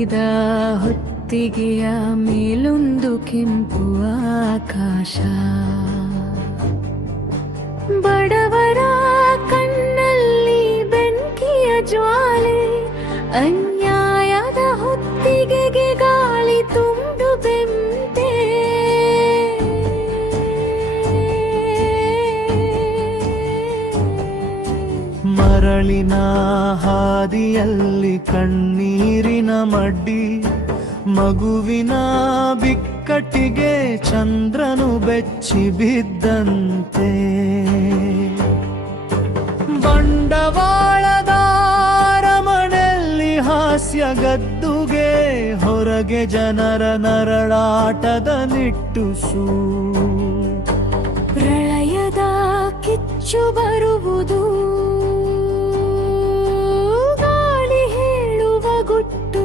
ಬಗ್ಗಿದ ಹೊತ್ತಿಗೆಯ ಮೇಲೊಂದು ಕೆಂಪು ಆಕಾಶ, ಬಡವರ ಕಣ್ಣಲ್ಲಿ ಬೆಂಕಿಯ ಜ್ವಾಲೆ, ಅನ್ಯಾಯದ ಹೊತ್ತಿಗೆಗೆ ಗಾಳಿ ತುಂಡು ಬೆಂತೆ. ಮರಳಿನ ಹಾದಿಯಲ್ಲಿ ಕಣ್ಣೀರಿನ ಮಡ್ಡಿ, ಮಗುವಿನ ಬಿಕ್ಕಟ್ಟಿಗೆ ಚಂದ್ರನು ಬೆಚ್ಚಿ ಬಿದ್ದಂತೆ. ಬಂಡವಾಳದ ಅರಮನೆಯಲ್ಲಿ ಹಾಸ್ಯ ಗದ್ದುಗೆ, ಹೊರಗೆ ಜನರ ನರಳಾಟದ ನಿಟ್ಟುಸು. ಪ್ರಳಯದ ಕಿಚ್ಚು ಬರುವುದು, ಗಾಳಿ ಹೇಳುವ ಗುಟ್ಟು.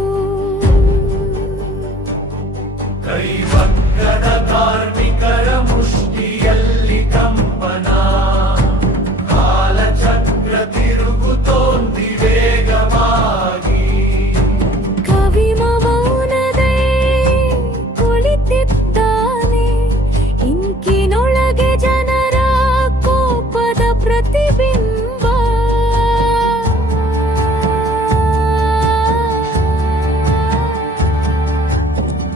ಕೈಬಗ್ಗದ ಕಾರ್ಮಿಕರ ಮುಷ್ಟಿಯಲ್ಲಿ ಕಂಪನ, ಕಾಲಚಕ್ರ ತಿರುಗುತ್ತೋಂದಿ ವೇಗವಾಗಿ. ಕವಿ ಮೌನದೇ ಕುಳಿತಿದ್ದಾನೆ, ಇಂಕಿನೊಳಗೆ ಜನರ ಕೋಪದ ಪ್ರತಿಬಿಂಬ.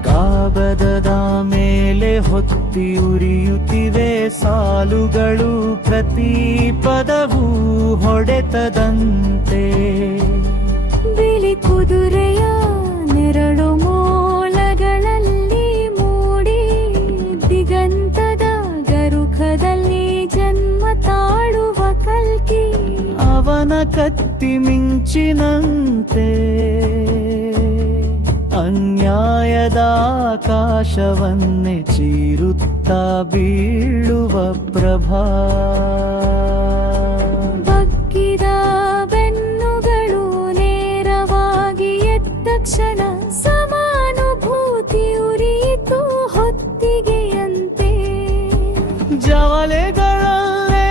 ಕಾಗದದ ಮೇಲೆ ಹೊತ್ತಿ ಉರಿಯುತ್ತಿವೆ ಸಾಲುಗಳು, ಪ್ರತಿ ಪದವೂ ಹೊಡೆತದಂತೆ. ಬಿಳಿ ಕುದುರೆಯ ನೆರಳು ಮೋಲಗಳಲ್ಲಿ ಮೂಡಿ, ದಿಗಂತದ ಗರುಖದಲ್ಲಿ ಜನ್ಮ ತಾಳುವ ಕಲ್ಕಿ. ಅವನ ಕತ್ತಿ ಮಿಂಚಿನಂತೆ ಅನ್ಯಾಯದ ಆಕಾಶವನ್ನೇ ಚೀರುತ್ತಾ ಬೀಳುವ ಪ್ರಭಾ. ಬಗ್ಗಿದ ಬೆನ್ನುಗಳು ನೇರವಾಗಿ ಎದ್ದ ಕ್ಷಣ, ಸಮಾನುಭೂತಿ ಉರಿಯಿತು ಹೊತ್ತಿಗೆಯಂತೆ. ಜವಲೆಗಳಲ್ಲೇ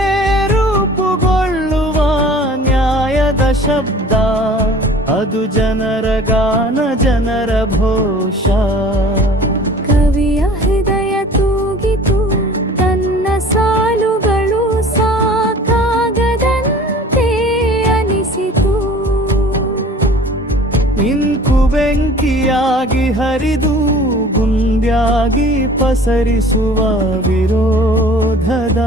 ರೂಪುಗೊಳ್ಳುವ ನ್ಯಾಯದ ಶಬ್ದ, ಅದು ಜನರ ಗಾನ, ಜನರ ಘೋಷ. ಕವಿಯ ಹೃದಯ ತೂಗಿತು, ತನ್ನ ಸಾಲುಗಳು ಸಾಕಾಗದಂತೆ ಅನಿಸಿತು. ಇಂಕು ಬೆಂಕಿಯಾಗಿ ಹರಿದು ಗುಂಡ್ಯಾಗಿ ಪಸರಿಸುವ ವಿರೋಧದ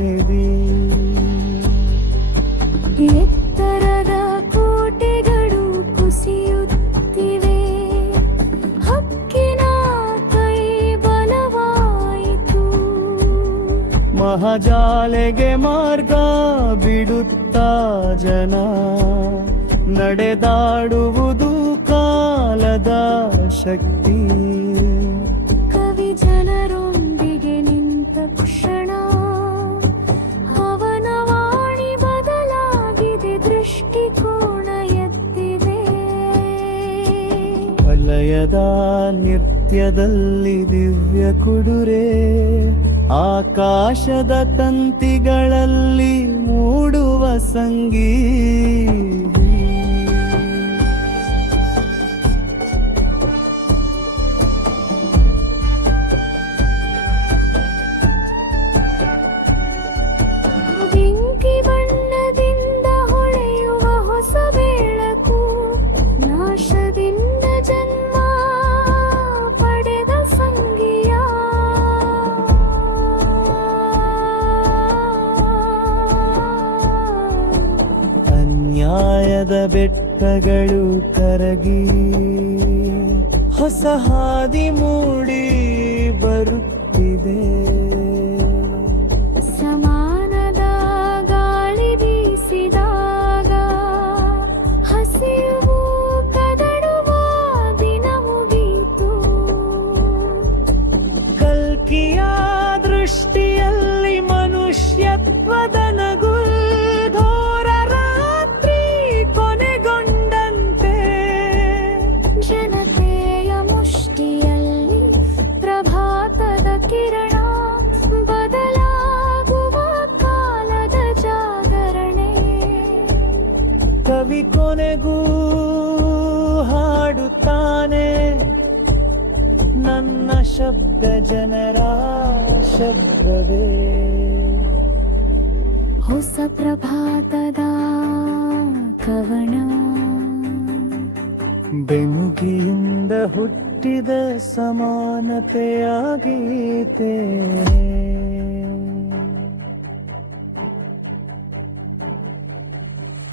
ನಿಧಿ. ಎತ್ತರದ ಕೋಟೆಗಳು ಕುಸಿಯುತ್ತಿವೆ, ಹಕ್ಕಿನ ಕೈ ಬಲವಾಯಿತು. ಮಹಾಜಾಲೆಗೆ ಮಾರ್ಗ ಬಿಡುತ್ತಾ ಜನ, ನಡೆದಾಡುವುದು ಕಾಲದ ಶಕ್ತಿ. ಕವಿ ಜನರೊಂದಿಗೆ ನಿಂತ ಕ್ಷಣ, ಅವನ ವಾಣಿ ಬದಲಾಗಿದೆ, ದೃಷ್ಟಿಕೋನ ಎತ್ತಿದೆ. ವಲಯದ ನೃತ್ಯದಲ್ಲಿ ದಿವ್ಯ ಕುಡುರೆ, ಆಕಾಶದ ತಂತಿಗಳಲ್ಲಿ ಮೂಡುವ ಸಂಗೀತ. ಬೆಂಕಿ ಬಣ್ಣದಿಂದ ಹೊಳೆಯುವ ಹೊಸ ಬೆಳಕು, ನಾಶದಿಂದ ಜನ್ಮ ಪಡೆದ ಸಂಗಿಯ. ಅನ್ಯಾಯದ ಬೆಟ್ಟಗಳು ಕರಗಿ, ಹೊಸ ಹಾದಿ ಮೂಡಿ ಬರುತ್ತಿದೆ. ಸಮಾನದ ಗಾಳಿ ಬೀಸಿದಾಗ, ಹಸಿವು ಕದಡುವ ದಿನ ಮುಗೀತು. ಕಲ್ಕಿಯ ದೃಷ್ಟಿಯಲ್ಲಿ ಮನುಷ್ಯತ್ವದ ನಗುಲ್ಧೋರ ರಾತ್ರಿ ಕೊನೆಗೊಂಡಂತೆ. ಜನತೆಯ ಮುಷ್ಟಿಯಲ್ಲಿ ಪ್ರಭಾತದ ಕಿರಣ, ಬದಲಾಗುವ ಕಾಲದ ಜಾಗರಣೆ. ಕವಿ ಕೊನೆಗೂ ಹಾಡುತ್ತಾನೆ ನನ್ನ ಶಬ್ದ ಜನರ ಶಬ್ದವೇ ಹೊಸ ಪ್ರಭಾತದ ಕವನ ಬೆಂಕಿಯಿಂದ ಹುಟ್ಟಿದ ಸಮಾನತೆಯ ಗೀತೆ